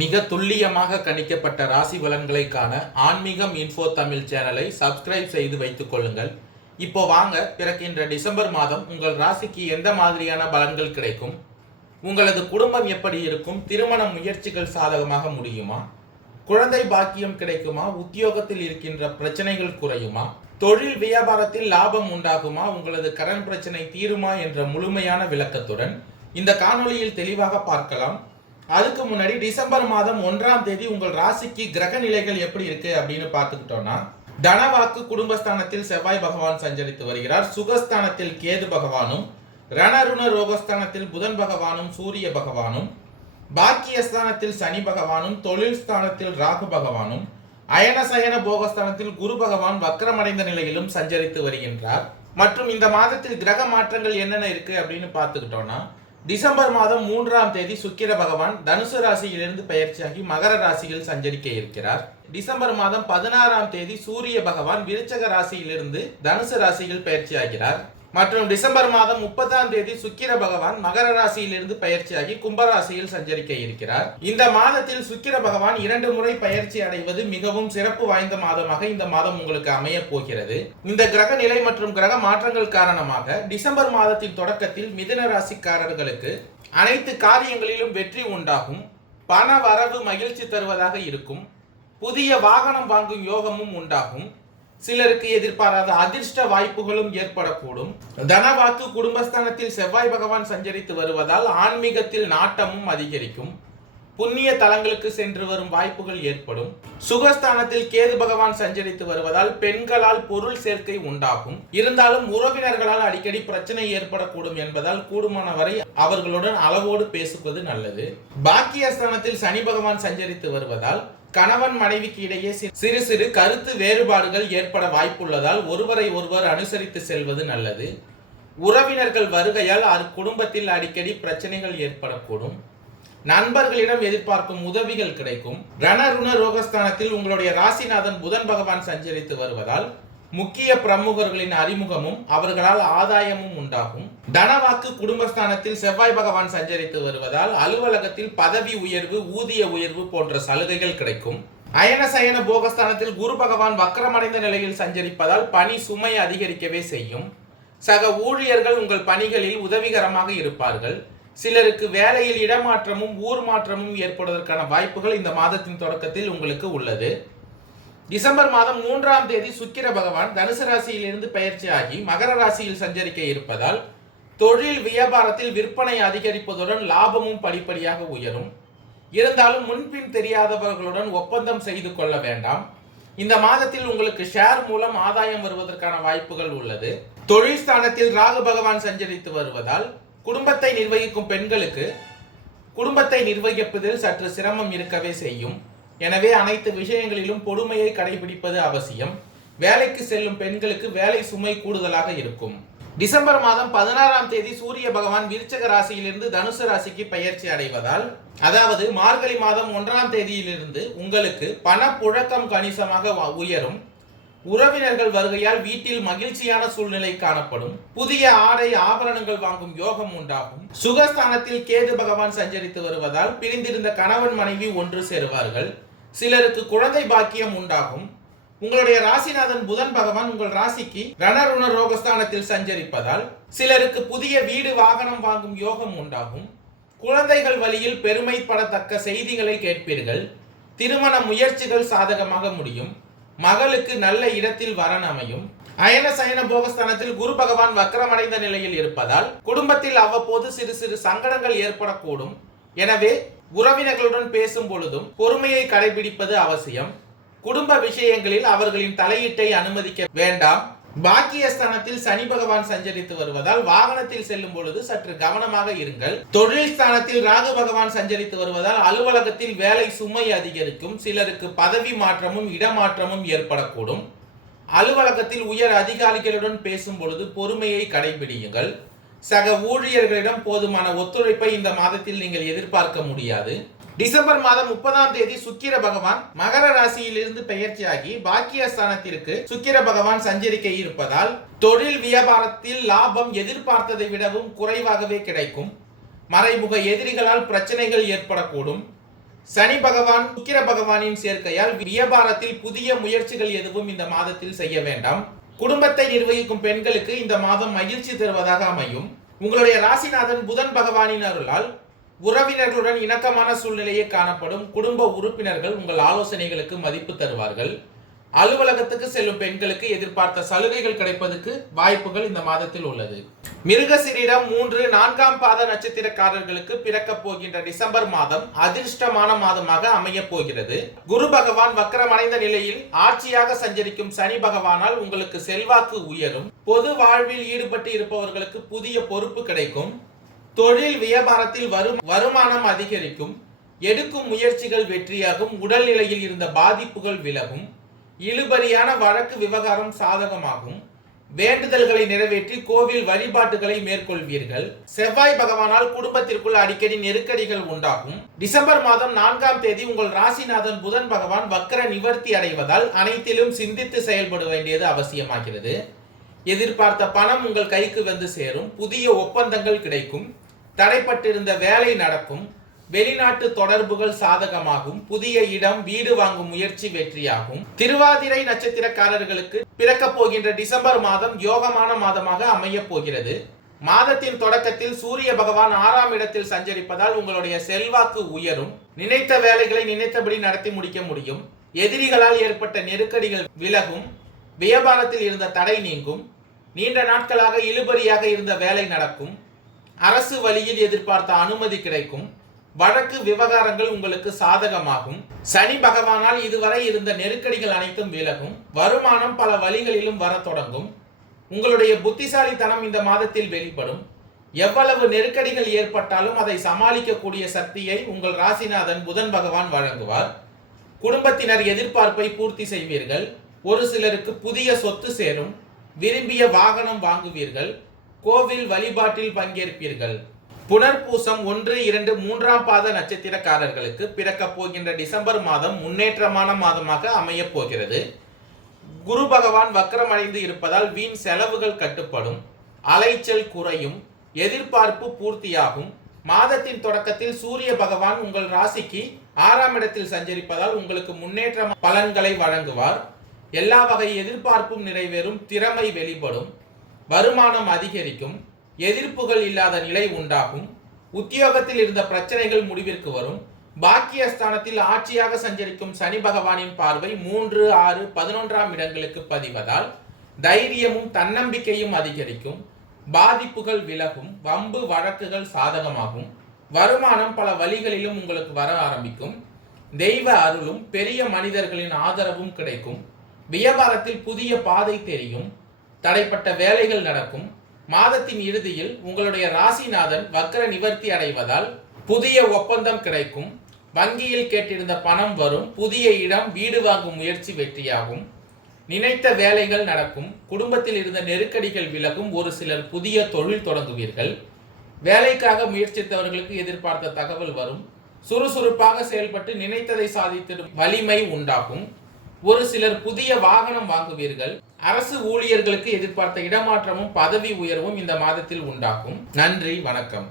மிக துல்லியமாக கணிக்கப்பட்ட ராசி பலன்களை காண ஆன்மீகம் இன்ஃபோ தமிழ் சேனலை சப்ஸ்கிரைப் செய்து வைத்துக் கொள்ளுங்கள். இப்போ வாங்க, பிறக்கின்ற டிசம்பர் மாதம் உங்கள் ராசிக்கு எந்த மாதிரியான பலன்கள் கிடைக்கும், உங்களது குடும்பம் எப்படி இருக்கும், திருமண முயற்சிகள் சாதகமாக முடியுமா, குழந்தை பாக்கியம் கிடைக்குமா, உத்தியோகத்தில் இருக்கின்ற பிரச்சனைகள் குறையுமா, தொழில் வியாபாரத்தில் லாபம் உண்டாகுமா, உங்களது கடன் பிரச்சனை தீருமா என்ற முழுமையான விளக்கத்துடன் இந்த காணொளியில் தெளிவாக பார்க்கலாம். அதுக்கு முன்னாடி டிசம்பர் மாதம் 1ஆம் தேதி உங்கள் ராசிக்கு கிரக நிலைகள் எப்படி இருக்கு அப்படின்னு பார்த்துக்கிட்டோம்னா, தனவாக்கு குடும்பஸ்தானத்தில் செவ்வாய் பகவான் சஞ்சரித்து வருகிறார். சுகஸ்தானத்தில் கேது பகவானும், ரணருண ரோகஸ்தானத்தில் புதன் பகவானும் சூரிய பகவானும், பாக்கியஸ்தானத்தில் சனி பகவானும், தொழில் ஸ்தானத்தில் ராகு பகவானும், அயனசயன போகஸ்தானத்தில் குரு பகவான் வக்ரமடைந்த நிலையிலும் சஞ்சரித்து வருகின்றார். மற்றும் இந்த மாதத்தில் கிரக மாற்றங்கள் என்னென்ன இருக்கு அப்படின்னு பார்த்துக்கிட்டோம்னா, டிசம்பர் மாதம் 3ஆம் தேதி சுக்கிர பகவான் தனுசு ராசியிலிருந்து பெயர்ச்சியாகி மகர ராசியில் சஞ்சரிக்க இருக்கிறார். டிசம்பர் மாதம் 16ஆம் தேதி சூரிய பகவான் விருச்சக ராசியிலிருந்து தனுசு ராசியில் பெயர்ச்சியாகிறார். மற்றும் டிசம்பர் மாதம் 30ஆம் தேதி சுக்கிர பகவான் மகர ராசியிலிருந்து பயிற்சியாகி கும்பராசியில் சஞ்சரிக்க இருக்கிறார். இந்த மாதத்தில் சுக்கிர பகவான் 2 முறை பயிற்சி அடைவது மிகவும் சிறப்பு வாய்ந்த மாதமாக இந்த மாதம் உங்களுக்கு அமைய போகிறது. இந்த கிரக நிலை மற்றும் கிரக மாற்றங்கள் காரணமாக டிசம்பர் மாதத்தின் தொடக்கத்தில் மிதுன ராசிக்காரர்களுக்கு அனைத்து காரியங்களிலும் வெற்றி உண்டாகும். பண வரவு மகிழ்ச்சி தருவதாக இருக்கும். புதிய வாகனம் வாங்கும் யோகமும் உண்டாகும். சிலருக்கு எதிர்பாராத அதிர்ஷ்ட வாய்ப்புகளும் ஏற்படக்கூடும். தனவாக்கு குடும்பஸ்தானத்தில் செவ்வாய் பகவான் சஞ்சரித்து வருவதால் ஆன்மீகத்தில் நாட்டமும் அதிகரிக்கும். புண்ணிய தலங்களுக்கு சென்று வரும் வாய்ப்புகள் ஏற்படும். சுகஸ்தானத்தில் கேது பகவான் சஞ்சரித்து வருவதால் பெண்களால் பொருள் சேர்க்கை உண்டாகும். இருந்தாலும் உறவினர்களால் அடிக்கடி பிரச்சனை ஏற்படக்கூடும் என்பதால் கூடுமான வரை அவர்களுடன் அளவோடு பேசுவது நல்லது. பாக்கியஸ்தானத்தில் சனி பகவான் சஞ்சரித்து வருவதால் கணவன் மனைவிக்கு இடையே சிறு சிறு கருத்து வேறுபாடுகள் ஏற்பட வாய்ப்புள்ளதால் ஒருவரை ஒருவர் அனுசரித்து செல்வது நல்லது. உறவினர்கள் வருகையால் குடும்பத்தில் அடிக்கடி பிரச்சனைகள் ஏற்படக்கூடும். நண்பர்களிடம் எதிர்பார்க்கும் உதவிகள் கிடைக்கும். ரணருண ரோகஸ்தானத்தில் உங்களுடைய ராசிநாதன் புதன் பகவான் சஞ்சரித்து வருவதால் முக்கிய பிரமுகர்களின் அறிமுகமும் அவர்களால் ஆதாயமும் உண்டாகும். தனவாக்கு குடும்பஸ்தானத்தில் செவ்வாய் பகவான் சஞ்சரித்து வருவதால் அலுவலகத்தில் பதவி உயர்வு, ஊதிய உயர்வு போன்ற சலுகைகள் கிடைக்கும். அயனசயன போகஸ்தானத்தில் குரு பகவான் வக்ரமடைந்த நிலையில் சஞ்சரிப்பதால் பணி சுமை அதிகரிக்கவே செய்யும். சக ஊழியர்கள் உங்கள் பணிகளில் உதவிகரமாக இருப்பார்கள். சிலருக்கு வேலையில் இடமாற்றமும் ஊர் மாற்றமும் ஏற்படுவதற்கான வாய்ப்புகள் இந்த மாதத்தின் தொடக்கத்தில் உங்களுக்கு உள்ளது. டிசம்பர் மாதம் 3ஆம் தேதி சுக்கிர பகவான் தனுசு ராசியிலிருந்து பெயர்ச்சியாகி மகர ராசியில் சஞ்சரிக்க இருப்பதால் தொழில் வியாபாரத்தில் விற்பனை அதிகரிப்பதுடன் லாபமும் படிப்படியாக உயரும். இருந்தாலும் முன்பின் தெரியாதவர்களுடன் ஒப்பந்தம் செய்து கொள்ள வேண்டாம். இந்த மாதத்தில் உங்களுக்கு ஷேர் மூலம் ஆதாயம் வருவதற்கான வாய்ப்புகள் உள்ளது. தொழில் ஸ்தானத்தில் ராகு பகவான் சஞ்சரித்து வருவதால் குடும்பத்தை நிர்வகிக்கும் பெண்களுக்கு குடும்பத்தை நிர்வகிப்பதில் சற்று சிரமம் இருக்கவே செய்யும். எனவே அனைத்து விஷயங்களிலும் பொறுமையை கடைபிடிப்பது அவசியம். வேலைக்கு செல்லும் பெண்களுக்கு வேலை சுமை கூடுதலாக இருக்கும். டிசம்பர் மாதம் 16ஆம் தேதி சூரிய பகவான் விருச்சக ராசியிலிருந்து தனுசு ராசிக்கு பெயர்ச்சி அடைவதால், அதாவது மார்கழி மாதம் 1ஆம் தேதியிலிருந்து உங்களுக்கு பணப்புழக்கம் கணிசமாக உயரும். உறவினர்கள் வருகையால் வீட்டில் மகிழ்ச்சியான சூழ்நிலை காணப்படும். புதிய ஆடை ஆபரணங்கள் வாங்கும் யோகம் உண்டாகும். சுகஸ்தானத்தில் கேது பகவான் சஞ்சரித்து வருவதால் பிரிந்திருந்த கணவன் மனைவி ஒன்று சேருவார்கள். சிலருக்கு குழந்தை பாக்கியம் உண்டாகும். உங்களுடைய ராசிநாதன் புதன் பகவான் உங்கள் ராசிக்கு ரணருண ரோகஸ்தானத்தில் சஞ்சரிப்பதால் சிலருக்கு புதிய வீடு வாகனம் வாங்கும் யோகம் உண்டாகும். குழந்தைகள் வழியில் பெருமைப்படத்தக்க செய்திகளை கேட்பீர்கள். திருமண முயற்சிகள் சாதகமாக முடியும். மகளுக்கு நல்ல இடத்தில் வரன் அமையும். அயனசயன போகஸ்தானத்தில் குரு பகவான் வக்ரமடைந்த நிலையில் இருப்பதால் குடும்பத்தில் அவ்வப்போது சிறு சிறு சங்கடங்கள் ஏற்படக்கூடும். எனவே உறவினர்களுடன் பேசும் பொழுதும் பொறுமையை கடைபிடிப்பது அவசியம். குடும்ப விஷயங்களில் அவர்களின் தலையீட்டை அனுமதிக்க வேண்டாம். பாக்கியஸ்தானத்தில் சனி பகவான் சஞ்சரித்து வருவதால் வாகனத்தில் செல்லும் பொழுது சற்று கவனமாக இருங்கள். தொழில் ஸ்தானத்தில் ராகு பகவான் சஞ்சரித்து வருவதால் அலுவலகத்தில் வேலை சுமை அதிகரிக்கும். சிலருக்கு பதவி மாற்றமும் இடமாற்றமும் ஏற்படக்கூடும். அலுவலகத்தில் உயர் அதிகாரிகளுடன் பேசும் பொழுது பொறுமையை கடைபிடியுங்கள். சக ஊழியர்களிடம் போதுமான ஒத்துழைப்பை இந்த மாதத்தில் நீங்கள் எதிர்பார்க்க முடியாது. டிசம்பர் மாதம் 30ஆம் தேதி சுக்கிர பகவான் மகர ராசியிலிருந்து பெயர்ச்சியாகி பாக்கியஸ்தானத்திற்கு சுக்கிர பகவான் சஞ்சரிக்க இருப்பதால் தொழில் வியாபாரத்தில் லாபம் எதிர்பார்த்ததை விடவும் குறைவாகவே கிடைக்கும். மறைமுக எதிரிகளால் பிரச்சனைகள் ஏற்படக்கூடும். சனி பகவான் சுக்கிர பகவானின் சேர்க்கையால் வியாபாரத்தில் புதிய முயற்சிகள் எதுவும் இந்த மாதத்தில் செய்ய வேண்டாம். குடும்பத்தை நிர்வகிக்கும் பெண்களுக்கு இந்த மாதம் மகிழ்ச்சி தருவதாக அமையும். உங்களுடைய ராசிநாதன் புதன் பகவானின் அருளால் உறவினர்களுடன் இணக்கமான சூழ்நிலையே காணப்படும். குடும்ப உறுப்பினர்கள் உங்கள் ஆலோசனைகளுக்கு மதிப்பு தருவார்கள். அலுவலகத்துக்கு செல்லும் பெண்களுக்கு எதிர்பார்த்த சலுகைகள் கிடைப்பதற்கு வாய்ப்புகள் இந்த மாதத்தில் உள்ளது. மிருகசீரிடம் 3, 4ஆம் பாத நட்சத்திரக்காரர்களுக்கு பிறக்க போகின்ற டிசம்பர் மாதம் அதிர்ஷ்டமான மாதமாக அமைய போகிறது. குரு பகவான் வக்கரமடைந்த நிலையில் ஆட்சியாக சஞ்சரிக்கும் சனி பகவானால் உங்களுக்கு செல்வாக்கு உயரும். பொது வாழ்வில் ஈடுபட்டு இருப்பவர்களுக்கு புதிய பொறுப்பு கிடைக்கும். தொழில் வியாபாரத்தில் வருமானம் அதிகரிக்கும். எடுக்கும் முயற்சிகள் வெற்றியாகும். உடல்நிலையில் இருந்த பாதிப்புகள் விலகும். இழுபறியான வழக்கு விவகாரம் சாதகமாகும். வேண்டுதல்களை நிறைவேற்றி கோவில் வழிபாட்டுகளை மேற்கொள்வீர்கள். செவ்வாய் பகவானால் குடும்பத்திற்குள் அடிக்கடி நெருக்கடிகள் உண்டாகும். டிசம்பர் மாதம் 4ஆம் தேதி உங்கள் ராசிநாதன் புதன் பகவான் வக்கர நிவர்த்தி அடைவதால் அனைத்திலும் சிந்தித்து செயல்பட வேண்டியது அவசியமாகிறது. எதிர்பார்த்த பணம் உங்கள் கைக்கு வந்து சேரும். புதிய ஒப்பந்தங்கள் கிடைக்கும். தடைப்பட்டிருந்த வேலை நடக்கும். வெளிநாட்டு தொடர்புகள் சாதகமாகும். புதிய இடம் வீடு வாங்கும் முயற்சி வெற்றியாகும். திருவாதிரை நட்சத்திரக்காரர்களுக்கு பிறக்க போகின்ற டிசம்பர் மாதம் யோகமான மாதமாக அமைய போகிறது. மாதத்தின் தொடக்கத்தில் சூரிய பகவான் 6ஆம் இடத்தில் சஞ்சரிப்பதால் உங்களுடைய செல்வாக்கு உயரும். நினைத்த வேலைகளை நினைத்தபடி நடத்தி முடிக்க முடியும். எதிரிகளால் ஏற்பட்ட நெருக்கடிகள் விலகும். வியாபாரத்தில் இருந்த தடை நீங்கும். நீண்ட நாட்களாக இழுபறியாக இருந்த வேலை நடக்கும். அரசு வழியில் எதிர்பார்த்த அனுமதி கிடைக்கும். வழக்கு விவகாரங்கள் உங்களுக்கு சாதகமாகும். சனி பகவானால் இதுவரை இருந்த நெருக்கடிகள் அனைத்தும் விலகும். வருமானம் பல வழிகளிலும் வர தொடங்கும். உங்களுடைய புத்திசாலித்தனம் இந்த மாதத்தில் வெளிப்படும். எவ்வளவு நெருக்கடிகள் ஏற்பட்டாலும் அதை சமாளிக்கக்கூடிய சக்தியை உங்கள் ராசிநாதன் புதன் பகவான் வழங்குவார். குடும்பத்தினர் எதிர்பார்ப்பை பூர்த்தி செய்வீர்கள். ஒரு சிலருக்கு புதிய சொத்து சேரும். விரும்பிய வாகனம் வாங்குவீர்கள். கோவில் வழிபாட்டில் பங்கேற்பீர்கள். புனர்பூசம் 1, 2, 3ஆம் பாத நட்சத்திரக்காரர்களுக்கு பிறக்க போகின்ற டிசம்பர் மாதம் முன்னேற்றமான மாதமாக அமைய போகிறது. குரு பகவான் வக்கரமடைந்து இருப்பதால் வீண் செலவுகள் கட்டுப்படும். அலைச்சல் குறையும். எதிர்பார்ப்பு பூர்த்தியாகும். மாதத்தின் தொடக்கத்தில் சூரிய பகவான் உங்கள் ராசிக்கு 6ஆம் இடத்தில் சஞ்சரிப்பதால் உங்களுக்கு முன்னேற்ற பலன்களை வழங்குவார். எல்லா வகை எதிர்பார்ப்பும் நிறைவேறும். திறமை வெளிப்படும். வருமானம் அதிகரிக்கும். எதிர்ப்புகள் இல்லாத நிலை உண்டாகும். உத்தியோகத்தில் இருந்த பிரச்சனைகள் முடிவிற்கு வரும். பாக்கியஸ்தானத்தில் ஆட்சியாக சஞ்சரிக்கும் சனி பகவானின் பார்வை 3, 6, 11ஆம் இடங்களுக்கு பதிவதால் தைரியமும் தன்னம்பிக்கையும் அதிகரிக்கும். பாதிப்புகள் விலகும். வம்பு வழக்குகள் சாதகமாகும். வருமானம் பல வழிகளிலும் உங்களுக்கு வர ஆரம்பிக்கும். தெய்வ அருளும் பெரிய மனிதர்களின் ஆதரவும் கிடைக்கும். வியாபாரத்தில் புதிய பாதை தெரியும். தடைப்பட்ட வேலைகள் நடக்கும். மாதத்தின் இறுதியில் உங்களுடைய ராசிநாதன் வக்கர நிவர்த்தி அடைவதால் புதிய ஒப்பந்தம் கிடைக்கும். வங்கியில் கேட்டிருந்த பணம் வரும். புதிய இடம் வீடு வாங்கும் முயற்சி வெற்றியாகும். நினைத்த வேலைகள் நடக்கும். குடும்பத்தில் இருந்த நெருக்கடிகள் விலகும். ஒரு சிலர் புதிய தொழில் தொடங்குவீர்கள். வேலைக்காக முயற்சித்தவர்களுக்கு எதிர்பார்த்த தகவல் வரும். சுறுசுறுப்பாக செயல்பட்டு நினைத்ததை சாதித்திடும் வலிமை உண்டாகும். ஒரு சிலர் புதிய வாகனம் வாங்குவீர்கள். அரசு ஊழியர்களுக்கு எதிர்பார்த்த இடமாற்றமும் பதவி உயர்வும் இந்த மாதத்தில் உண்டாகும். நன்றி, வணக்கம்.